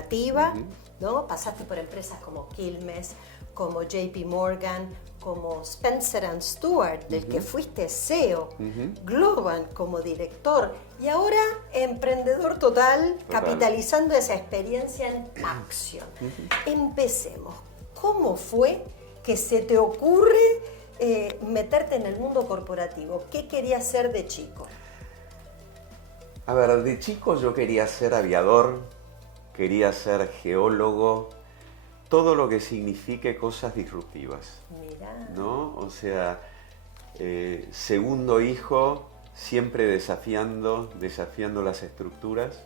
corporativa, ¿no? Pasaste por empresas como Quilmes, como JP Morgan, como Spencer and Stewart, del que fuiste CEO, Globant como director, y ahora emprendedor total, capitalizando esa experiencia en acción. Empecemos. ¿Cómo fue que se te ocurre meterte en el mundo corporativo? ¿Qué querías ser de chico? A ver, de chico yo quería ser aviador, quería ser geólogo, todo lo que signifique cosas disruptivas. Mirá. ¿No? O sea, segundo hijo, siempre desafiando las estructuras.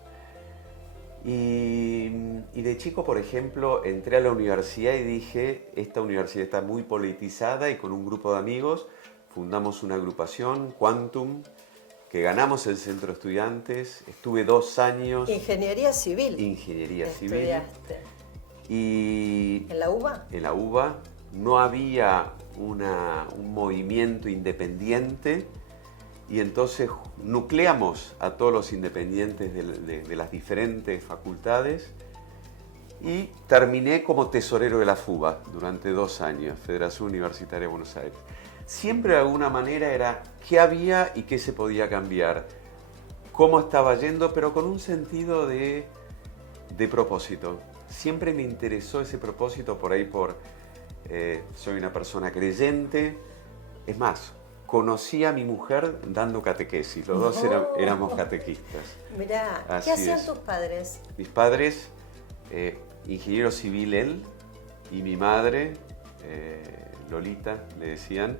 Y de chico, por ejemplo, entré a la universidad y dije, esta universidad está muy politizada, y con un grupo de amigos fundamos una agrupación, Quantum, que ganamos el centro de estudiantes. Estuve 2 años. Ingeniería civil. Ingeniería civil. Estudiaste. Y ¿En la UBA? En la UBA no había un movimiento independiente, y entonces nucleamos a todos los independientes de las diferentes facultades, y terminé como tesorero de la FUBA durante 2 años, Federación Universitaria de Buenos Aires. Siempre de alguna manera era qué había y qué se podía cambiar, cómo estaba yendo, pero con un sentido de propósito. Siempre me interesó ese propósito, soy una persona creyente. Es más, conocí a mi mujer dando catequesis, los dos éramos catequistas. Mirá, Así ¿qué hacían es. tus padres? Mis padres, ingeniero civil él, y mi madre, Lolita, le decían,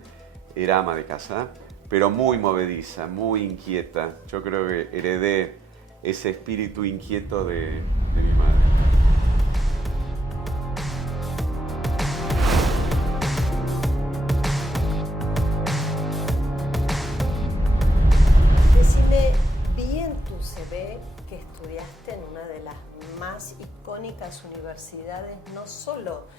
era ama de casa, pero muy movediza, muy inquieta. Yo creo que heredé ese espíritu inquieto de mi madre. Decime, vi en tu CV que estudiaste en una de las más icónicas universidades, no solo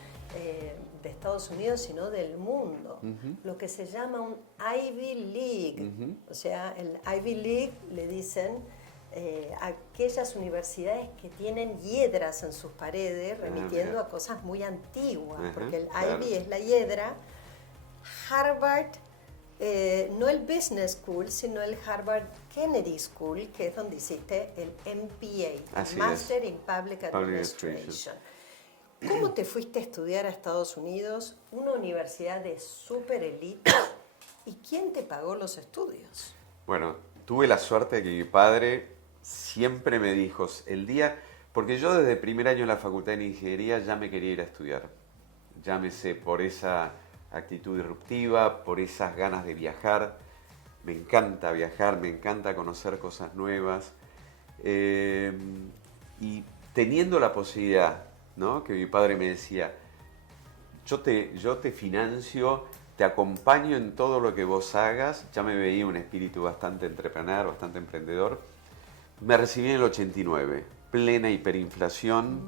de Estados Unidos, sino del mundo, lo que se llama un Ivy League. O sea, el Ivy League le dicen aquellas universidades que tienen hiedras en sus paredes, remitiendo a cosas muy antiguas, porque el Ivy es la hiedra. Harvard, no el Business School, sino el Harvard Kennedy School, que es donde hiciste el MPA, el Master in Public Administration. ¿Cómo te fuiste a estudiar a Estados Unidos, una universidad de super elite, y quién te pagó los estudios? Bueno, tuve la suerte de que mi padre siempre me dijo, porque yo desde el primer año en la Facultad de Ingeniería ya me quería ir a estudiar, llámese por esa actitud disruptiva, por esas ganas de viajar. Me encanta viajar, me encanta conocer cosas nuevas, y teniendo la posibilidad, ¿no? Que mi padre me decía, yo te financio, te acompaño en todo lo que vos hagas. Ya me veía un espíritu bastante entrepreneur, bastante emprendedor. Me recibí en el 89, plena hiperinflación,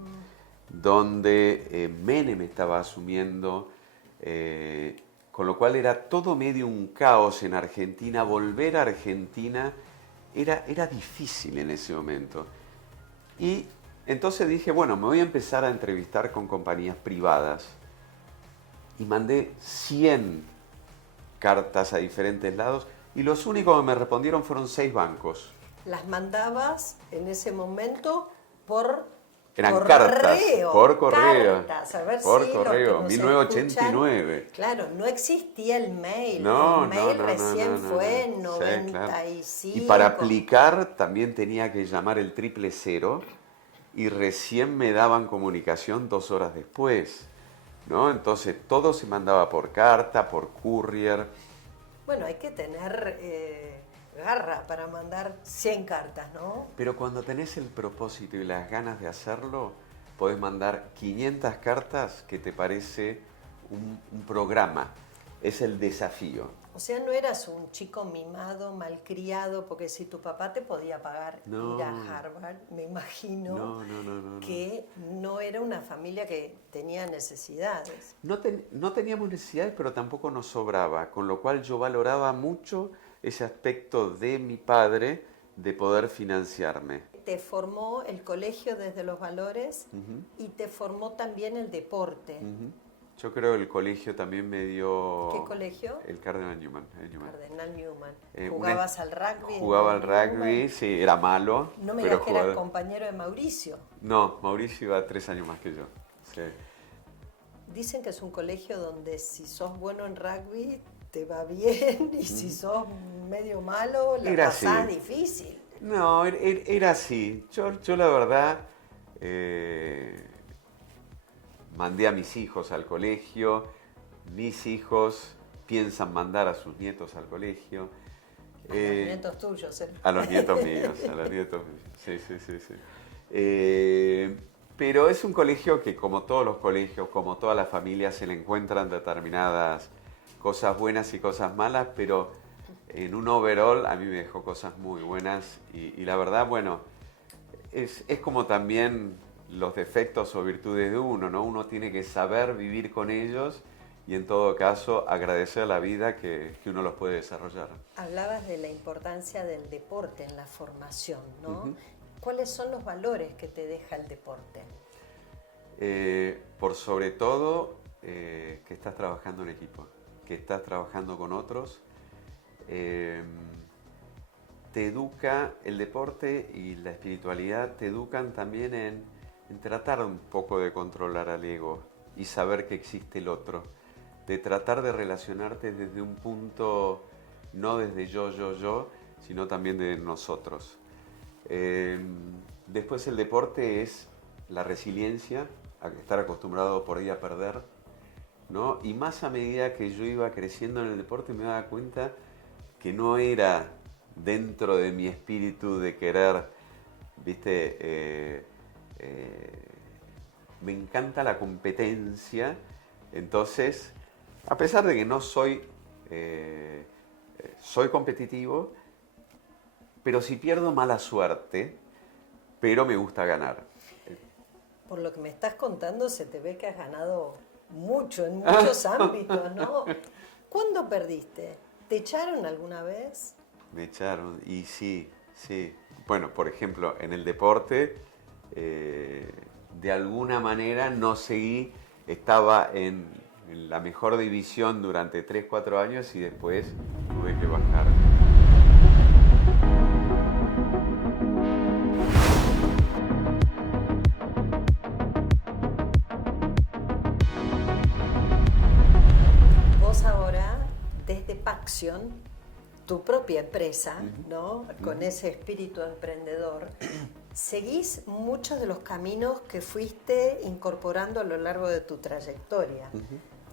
donde Menem estaba asumiendo, con lo cual era todo medio un caos en Argentina. Volver a Argentina era difícil en ese momento. Y entonces dije, bueno, me voy a empezar a entrevistar con compañías privadas. Y mandé 100 cartas a diferentes lados, y los únicos que me respondieron fueron 6 bancos. ¿Las mandabas en ese momento Eran correo? cartas, por correo. Cartas, a ver por si correo, los que nos 1989. escuchan, claro, no existía el mail. No, el mail no, recién fue en Sí, 95. claro. Y para aplicar también tenía que llamar el 000, y recién me daban comunicación 2 horas después, ¿no? Entonces todo se mandaba por carta, por courier. Bueno, hay que tener garra para mandar 100 cartas, ¿no? Pero cuando tenés el propósito y las ganas de hacerlo, podés mandar 500 cartas, que te parece un programa. Es el desafío. O sea, no eras un chico mimado, malcriado, porque si tu papá te podía pagar ir a Harvard, me imagino que no era una familia que tenía necesidades. No teníamos necesidades, pero tampoco nos sobraba, con lo cual yo valoraba mucho ese aspecto de mi padre de poder financiarme. te formó el colegio desde los valores y te formó también el deporte. Yo creo que el colegio también me dio... ¿Qué colegio? El Cardenal Newman. Cardenal Newman. ¿Jugabas al rugby? Jugaba al rugby, sí, era malo. No me digas que eras compañero de Mauricio. No, Mauricio iba 3 años más que yo. Sí. Dicen que es un colegio donde si sos bueno en rugby te va bien y si sos medio malo la pasás difícil. No, era así. Yo la verdad mandé a mis hijos al colegio, mis hijos piensan mandar a sus nietos al colegio. A los nietos tuyos, ¿eh? A los nietos míos, sí. Pero es un colegio que, como todos los colegios, como todas las familias, se le encuentran determinadas cosas buenas y cosas malas, pero en un overall a mí me dejó cosas muy buenas y la verdad, bueno, es como también los defectos o virtudes de uno, ¿no? Uno tiene que saber vivir con ellos y en todo caso agradecer a la vida que uno los puede desarrollar. Hablabas de la importancia del deporte en la formación, ¿no? ¿Cuáles son los valores que te deja el deporte? Por sobre todo que estás trabajando en equipo, que estás trabajando con otros. Te educa el deporte y la espiritualidad, te educan también en tratar un poco de controlar al ego y saber que existe el otro, de tratar de relacionarte desde un punto, no desde yo, sino también de nosotros. Después el deporte es la resiliencia, a estar acostumbrado por ahí a perder, ¿no? Y más a medida que yo iba creciendo en el deporte me daba cuenta que no era dentro de mi espíritu de querer, ¿viste? Me encanta la competencia, entonces, a pesar de que no soy competitivo, pero si pierdo mala suerte, pero me gusta ganar. Por lo que me estás contando, se te ve que has ganado mucho en muchos ámbitos, ¿no? ¿Cuándo perdiste? ¿Te echaron alguna vez? Me echaron, y sí. Bueno, por ejemplo, en el deporte, de alguna manera no seguí, estaba en la mejor división durante 3-4 años y después tuve que bajar. Vos ahora, desde Paxion, tu propia empresa, ¿no? Con ese espíritu emprendedor, seguís muchos de los caminos que fuiste incorporando a lo largo de tu trayectoria.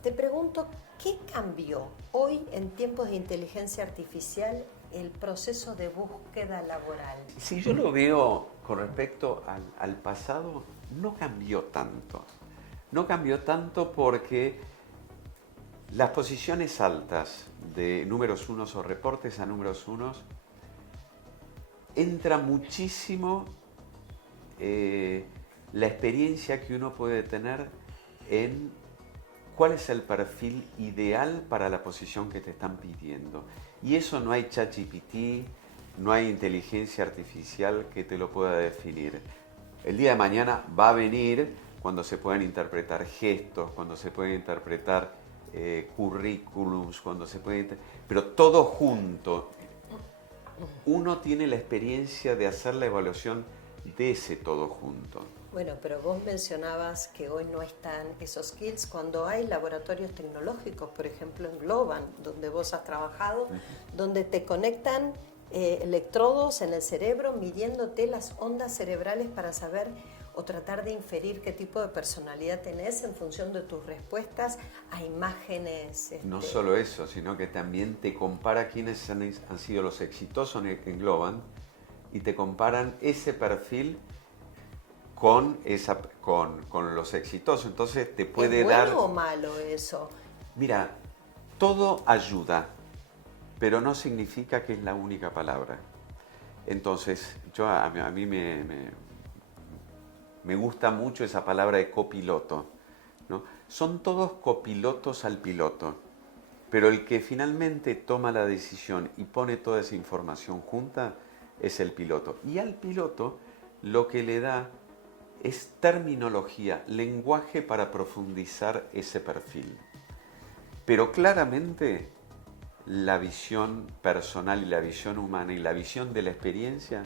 Te pregunto, ¿qué cambió hoy en tiempos de inteligencia artificial el proceso de búsqueda laboral? Si yo lo veo con respecto al pasado, no cambió tanto. No cambió tanto porque las posiciones altas de números unos o reportes a números unos entra muchísimo la experiencia que uno puede tener en cuál es el perfil ideal para la posición que te están pidiendo. Y eso no hay ChatGPT, no hay inteligencia artificial que te lo pueda definir. El día de mañana va a venir cuando se puedan interpretar gestos, cuando se pueden interpretar currículums, cuando se puede... Pero todo junto. Uno tiene la experiencia de hacer la evaluación de ese todo junto. Bueno, pero vos mencionabas que hoy no están esos skills cuando hay laboratorios tecnológicos, por ejemplo en Globan, donde vos has trabajado, donde te conectan electrodos en el cerebro midiéndote las ondas cerebrales para saber o tratar de inferir qué tipo de personalidad tenés en función de tus respuestas a imágenes. No solo eso, sino que también te compara quiénes han sido los exitosos en Globan y te comparan ese perfil con los exitosos. Entonces te puede dar... ¿Es bueno o malo eso? Mira, todo ayuda, pero no significa que es la única palabra. Entonces, a mí me gusta mucho esa palabra de copiloto, ¿no? Son todos copilotos al piloto, pero el que finalmente toma la decisión y pone toda esa información junta es el piloto. Y al piloto lo que le da es terminología, lenguaje para profundizar ese perfil. Pero claramente la visión personal y la visión humana y la visión de la experiencia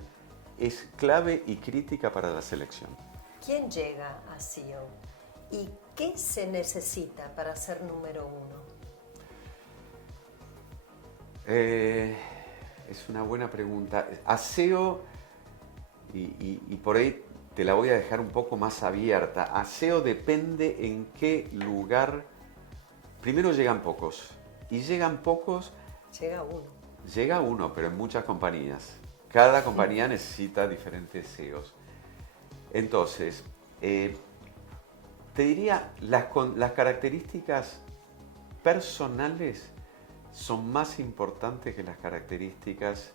es clave y crítica para la selección. ¿Quién llega a CEO? ¿Y qué se necesita para ser número uno? Es una buena pregunta. A SEO, y por ahí te la voy a dejar un poco más abierta. A SEO depende en qué lugar. Primero llegan pocos. Y llegan pocos. Llega uno. Llega uno, pero en muchas compañías. Cada compañía necesita diferentes SEOs. Entonces, te diría, las características personales son más importantes que las características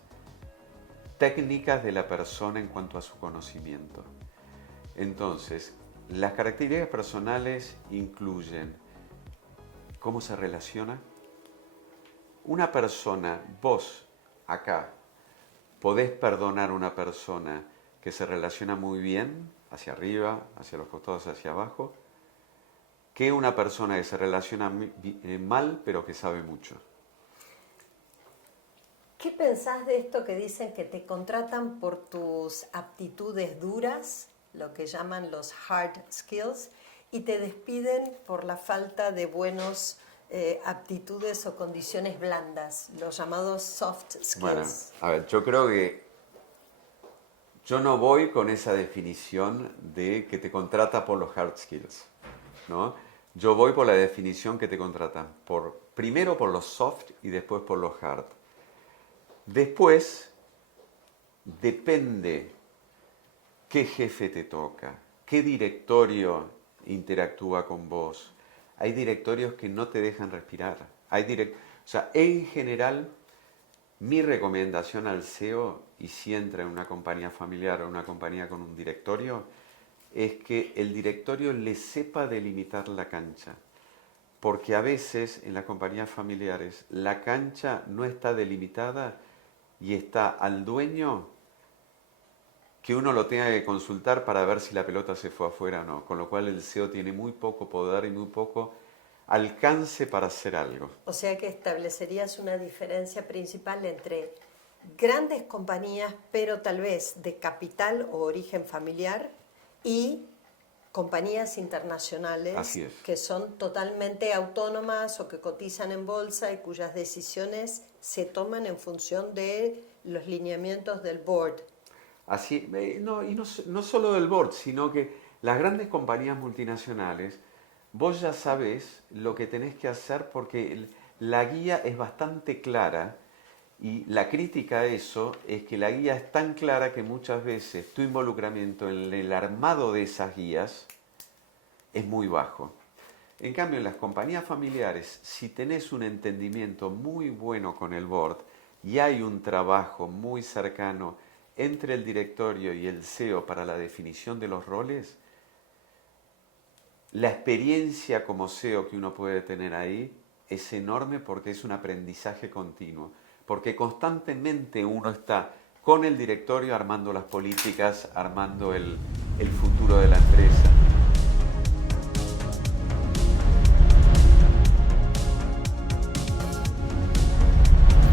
técnicas de la persona en cuanto a su conocimiento. Entonces, las características personales incluyen cómo se relaciona. Una persona, vos, acá, podés perdonar a una persona que se relaciona muy bien, hacia arriba, hacia los costados, hacia abajo, que una persona que se relaciona mal, pero que sabe mucho. ¿Qué pensás de esto que dicen que te contratan por tus aptitudes duras, lo que llaman los hard skills, y te despiden por la falta de buenos aptitudes o condiciones blandas, los llamados soft skills? Bueno, a ver, yo creo que yo no voy con esa definición de que te contrata por los hard skills, ¿no? Yo voy por la definición que te contratan, primero por los soft y después por los hard. Después, depende qué jefe te toca, qué directorio interactúa con vos. Hay directorios que no te dejan respirar. O sea, en general, mi recomendación al CEO, y si entra en una compañía familiar o una compañía con un directorio, es que el directorio le sepa delimitar la cancha. Porque a veces en las compañías familiares la cancha no está delimitada y está al dueño que uno lo tenga que consultar para ver si la pelota se fue afuera o no. Con lo cual el CEO tiene muy poco poder y muy poco alcance para hacer algo. O sea que establecerías una diferencia principal entre grandes compañías, pero tal vez de capital o origen familiar, y compañías internacionales Así es. que son totalmente autónomas o que cotizan en bolsa y cuyas decisiones se toman en función de los lineamientos del board. Así, no solo del board, sino que las grandes compañías multinacionales, vos ya sabés lo que tenés que hacer porque la guía es bastante clara. Y la crítica a eso es que la guía es tan clara que muchas veces tu involucramiento en el armado de esas guías es muy bajo. En cambio, en las compañías familiares, si tenés un entendimiento muy bueno con el board y hay un trabajo muy cercano entre el directorio y el CEO para la definición de los roles, la experiencia como CEO que uno puede tener ahí es enorme porque es un aprendizaje continuo. Porque constantemente uno está con el directorio armando las políticas, armando el futuro de la empresa.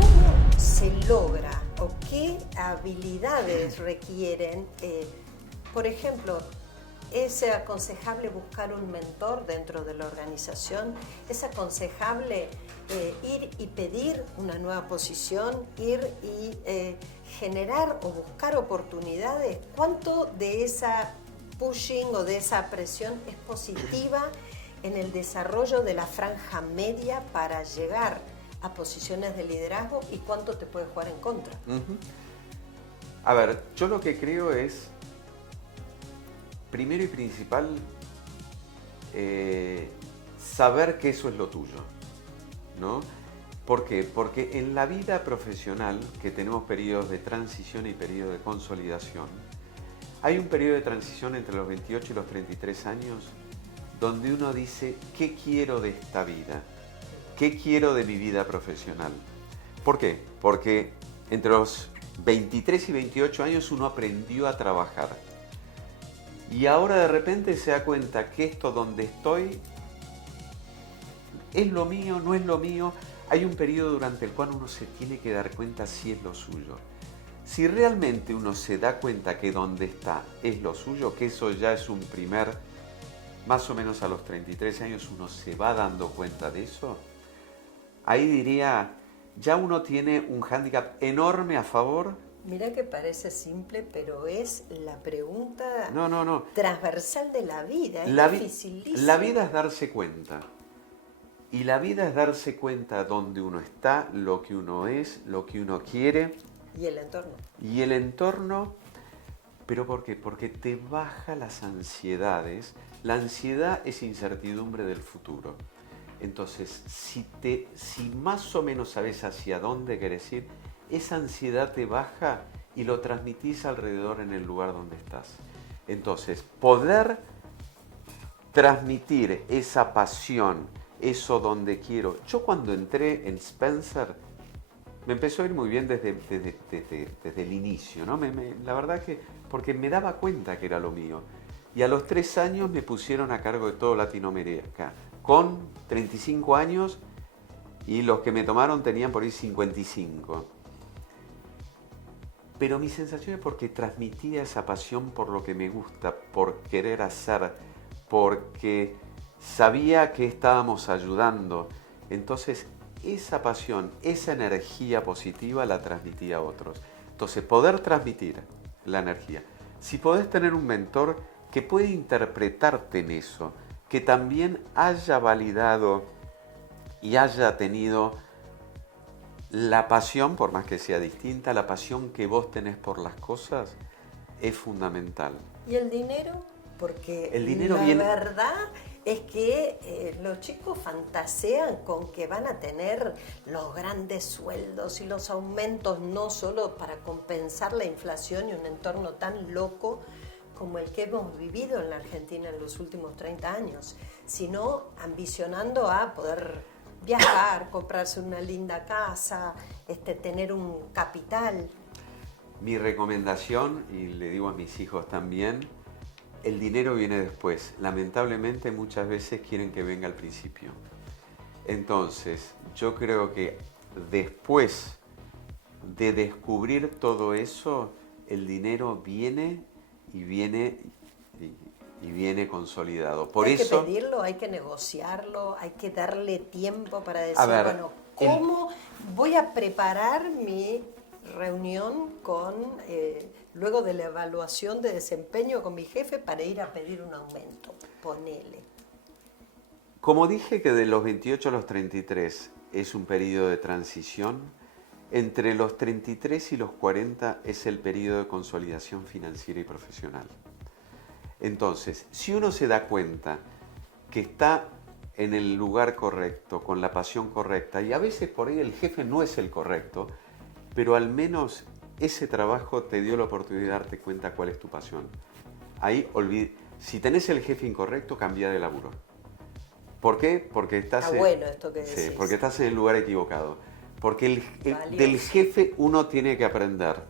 ¿Cómo se logra o qué habilidades requieren? Por ejemplo, ¿es aconsejable buscar un mentor dentro de la organización? ¿Es aconsejable ir y pedir una nueva posición, ir y generar o buscar oportunidades? ¿Cuánto de esa pushing o de esa presión es positiva en el desarrollo de la franja media para llegar a posiciones de liderazgo y cuánto te puede jugar en contra? A ver, yo lo que creo es, primero y principal, saber que eso es lo tuyo, ¿no? ¿Por qué? Porque en la vida profesional, que tenemos periodos de transición y periodos de consolidación, hay un periodo de transición entre los 28 y los 33 años donde uno dice, ¿qué quiero de esta vida? ¿Qué quiero de mi vida profesional? ¿Por qué? Porque entre los 23 y 28 años uno aprendió a trabajar. Y ahora de repente se da cuenta que esto donde estoy es lo mío, no es lo mío. Hay un periodo durante el cual uno se tiene que dar cuenta si es lo suyo. Si realmente uno se da cuenta que donde está es lo suyo, que eso ya es un primer, más o menos a los 33 años uno se va dando cuenta de eso, ahí diría, ya uno tiene un hándicap enorme a favor. Mirá que parece simple, pero es la pregunta No. transversal de la vida. Es dificilísimo. La vida es darse cuenta. Y la vida es darse cuenta dónde uno está, lo que uno es, lo que uno quiere. Y el entorno. Y el entorno, ¿pero por qué? Porque te baja las ansiedades. La ansiedad es incertidumbre del futuro. Entonces, si más o menos sabes hacia dónde querés ir, esa ansiedad te baja y lo transmitís alrededor en el lugar donde estás. Entonces, poder transmitir esa pasión, eso donde quiero. Yo cuando entré en Spencer, me empezó a ir muy bien desde el inicio, ¿no? La verdad que, porque me daba cuenta que era lo mío. Y a los 3 años me pusieron a cargo de todo Latinoamérica, con 35 años, y los que me tomaron tenían por ahí 55. Pero mi sensación es porque transmitía esa pasión por lo que me gusta, por querer hacer, porque sabía que estábamos ayudando. Entonces, esa pasión, esa energía positiva la transmitía a otros. Entonces, poder transmitir la energía. Si podés tener un mentor que puede interpretarte en eso, que también haya validado y haya tenido la pasión, por más que sea distinta, la pasión que vos tenés por las cosas, es fundamental. ¿Y el dinero? Porque el dinero la viene... verdad es que los chicos fantasean con que van a tener los grandes sueldos y los aumentos, no solo para compensar la inflación y un entorno tan loco como el que hemos vivido en la Argentina en los últimos 30 años, sino ambicionando a poder viajar, comprarse una linda casa, tener un capital. Mi recomendación, y le digo a mis hijos también, el dinero viene después. Lamentablemente muchas veces quieren que venga al principio. Entonces, yo creo que después de descubrir todo eso, el dinero viene y viene consolidado. Por hay eso, que pedirlo, hay que negociarlo, hay que darle tiempo para decir, ver, bueno, ¿cómo voy a preparar mi reunión con luego de la evaluación de desempeño con mi jefe para ir a pedir un aumento? Ponele. Como dije que de los 28 a los 33 es un periodo de transición, entre los 33 y los 40 es el periodo de consolidación financiera y profesional. Entonces, si uno se da cuenta que está en el lugar correcto, con la pasión correcta, y a veces por ahí el jefe no es el correcto, pero al menos ese trabajo te dio la oportunidad de darte cuenta cuál es tu pasión. Ahí si tenés el jefe incorrecto, cambia de laburo. ¿Por qué? Porque estás, bueno esto que decís. Sí, porque estás en el lugar equivocado. Porque del jefe uno tiene que aprender.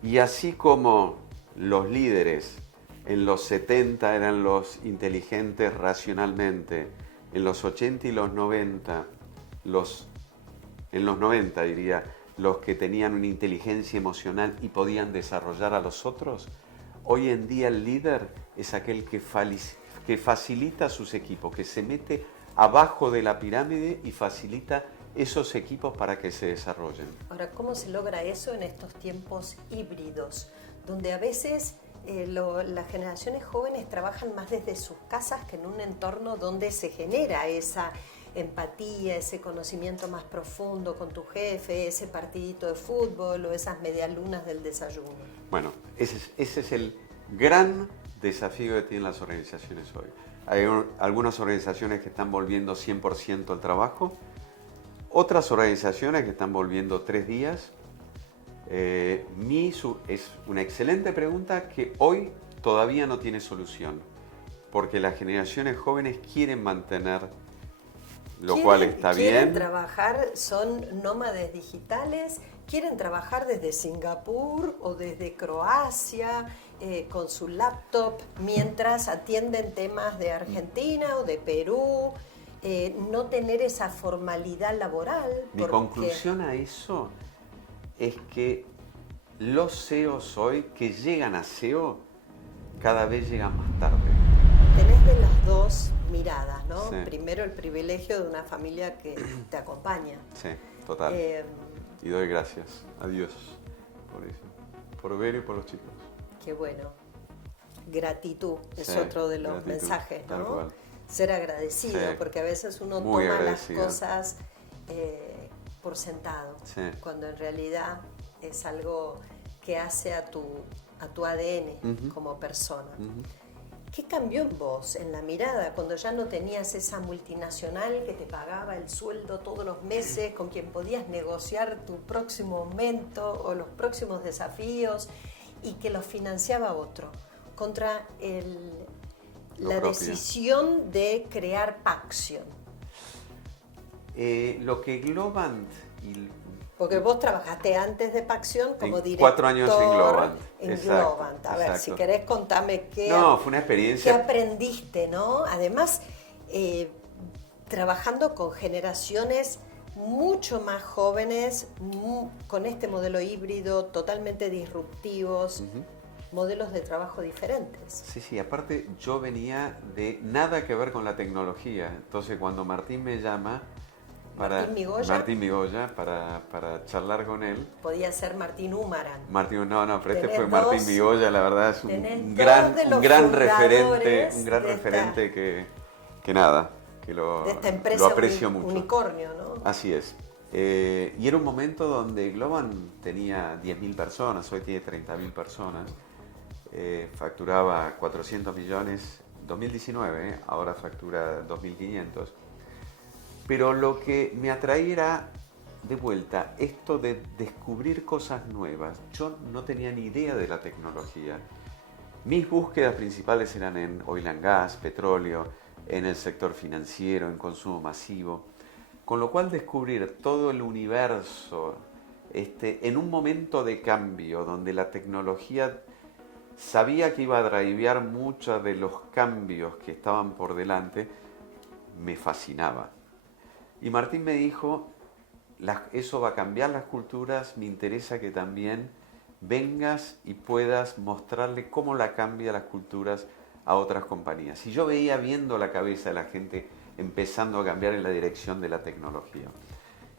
Y así como los líderes en los 70 eran los inteligentes racionalmente, en los 80 y los 90, en los 90 diría, los que tenían una inteligencia emocional y podían desarrollar a los otros, hoy en día el líder es aquel que facilita a sus equipos, que se mete abajo de la pirámide y facilita esos equipos para que se desarrollen. Ahora, ¿cómo se logra eso en estos tiempos híbridos, donde a veces las generaciones jóvenes trabajan más desde sus casas que en un entorno donde se genera esa empatía, ese conocimiento más profundo con tu jefe, ese partidito de fútbol o esas medialunas del desayuno? Bueno, ese es el gran desafío que tienen las organizaciones hoy. Hay algunas organizaciones que están volviendo 100% al trabajo, otras organizaciones que están volviendo 3 días. Es una excelente pregunta que hoy todavía no tiene solución, porque las generaciones jóvenes quieren mantener, lo cual está bien. Quieren trabajar, son nómades digitales, quieren trabajar desde Singapur o desde Croacia con su laptop mientras atienden temas de Argentina o de Perú, no tener esa formalidad laboral. Mi conclusión a eso es que los CEOs hoy que llegan a CEO cada vez llegan más tarde. Tenés de las dos miradas, ¿no? Sí. Primero el privilegio de una familia que te acompaña. Sí, total. Y doy gracias a Dios por eso, por Vero y por los chicos. Qué bueno. Gratitud es Sí, otro de los gratitud, mensajes, tal ¿no? cual. Ser agradecido, Sí. porque a veces uno Muy toma agradecido. las cosas por sentado, Sí. cuando en realidad es algo que hace a tu ADN como persona. ¿Qué cambió en vos, en la mirada, cuando ya no tenías esa multinacional que te pagaba el sueldo todos los meses, con quien podías negociar tu próximo aumento o los próximos desafíos y que los financiaba otro, contra la decisión de crear Paxion? Lo que Globant y Porque vos trabajaste antes de Paxion como director 4 años en Globant. Globant. A ver, si querés contame qué fue una experiencia. ¿Qué aprendiste, no? Además, trabajando con generaciones mucho más jóvenes, con este modelo híbrido, totalmente disruptivos, modelos de trabajo diferentes. Sí, aparte yo venía de nada que ver con la tecnología. Entonces cuando Martín me llama... Martín Migoya, para charlar con él. Podía ser Martín Humaran. Pero este fue Martín Migoya, la verdad es un gran referente que nada, que de esta empresa lo aprecio mucho. Unicornio, ¿no? Así es. Y era un momento donde Globant tenía 10.000 personas, hoy tiene 30.000 personas. Facturaba 400 millones, 2019, ahora factura 2.500. Pero lo que me atraía era, de vuelta, esto de descubrir cosas nuevas. Yo no tenía ni idea de la tecnología. Mis búsquedas principales eran en oil and gas, petróleo, en el sector financiero, en consumo masivo. Con lo cual descubrir todo el universo en un momento de cambio donde la tecnología sabía que iba a drivear muchos de los cambios que estaban por delante, me fascinaba. Y Martín me dijo, eso va a cambiar las culturas, me interesa que también vengas y puedas mostrarle cómo la cambia las culturas a otras compañías. Y yo veía viendo la cabeza de la gente empezando a cambiar en la dirección de la tecnología.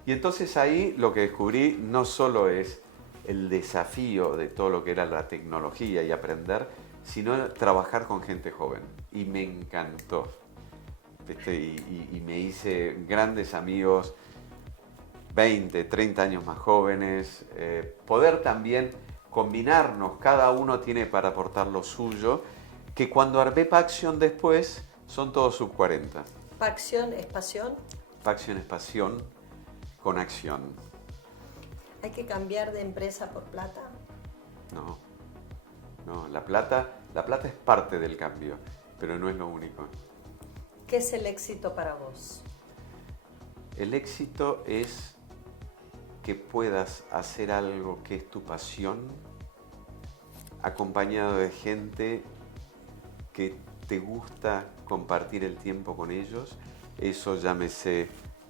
Y entonces ahí lo que descubrí no solo es el desafío de todo lo que era la tecnología y aprender, sino trabajar con gente joven. Y me encantó. Y me hice grandes amigos, 20, 30 años más jóvenes, poder también combinarnos, cada uno tiene para aportar lo suyo, que cuando armé Paxion después son todos sub 40. ¿Paxion es pasión? Paxion es pasión con acción. ¿Hay que cambiar de empresa por plata? No, la plata es parte del cambio, pero no es lo único. ¿Qué es el éxito para vos? El éxito es que puedas hacer algo que es tu pasión, acompañado de gente que te gusta compartir el tiempo con ellos. Eso llámese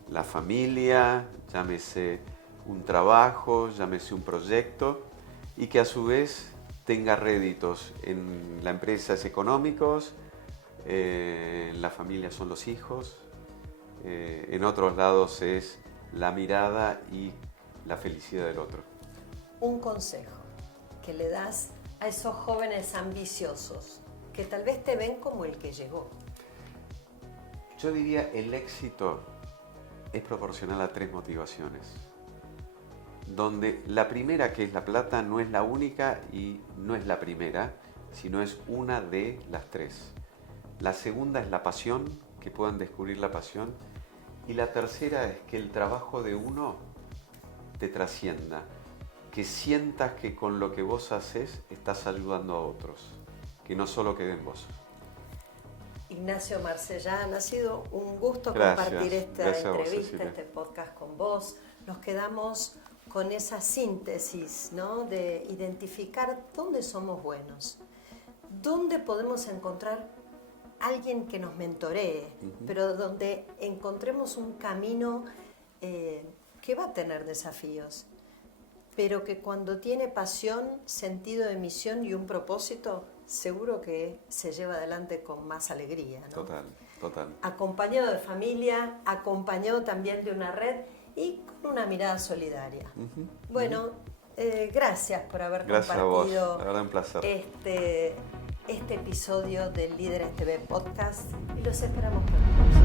la familia, llámese un trabajo, llámese un proyecto, y que a su vez tenga réditos en la empresa económicos, en la familia son los hijos, en otros lados es la mirada y la felicidad del otro. Un consejo que le das a esos jóvenes ambiciosos que tal vez te ven como el que llegó. Yo diría el éxito es proporcional a 3 motivaciones, donde la primera, que es la plata, no es la única y no es la primera, sino es una de las 3. La segunda es la pasión, que puedan descubrir la pasión. Y la tercera es que el trabajo de uno te trascienda, que sientas que con lo que vos haces estás ayudando a otros, que no solo quede en vos. Ignacio Marcellán, ha sido un gusto compartir esta entrevista, este podcast con vos. Nos quedamos con esa síntesis, ¿no?, de identificar dónde somos buenos. ¿dónde podemos encontrar alguien que nos mentoree? Pero donde encontremos un camino que va a tener desafíos, pero que cuando tiene pasión, sentido de misión y un propósito, seguro que se lleva adelante con más alegría, ¿no? Total, total. Acompañado de familia, acompañado también de una red y con una mirada solidaria. Bueno, gracias por haber compartido a vos. La verdad, un placer. este episodio del Líderes TV Podcast y los esperamos pronto.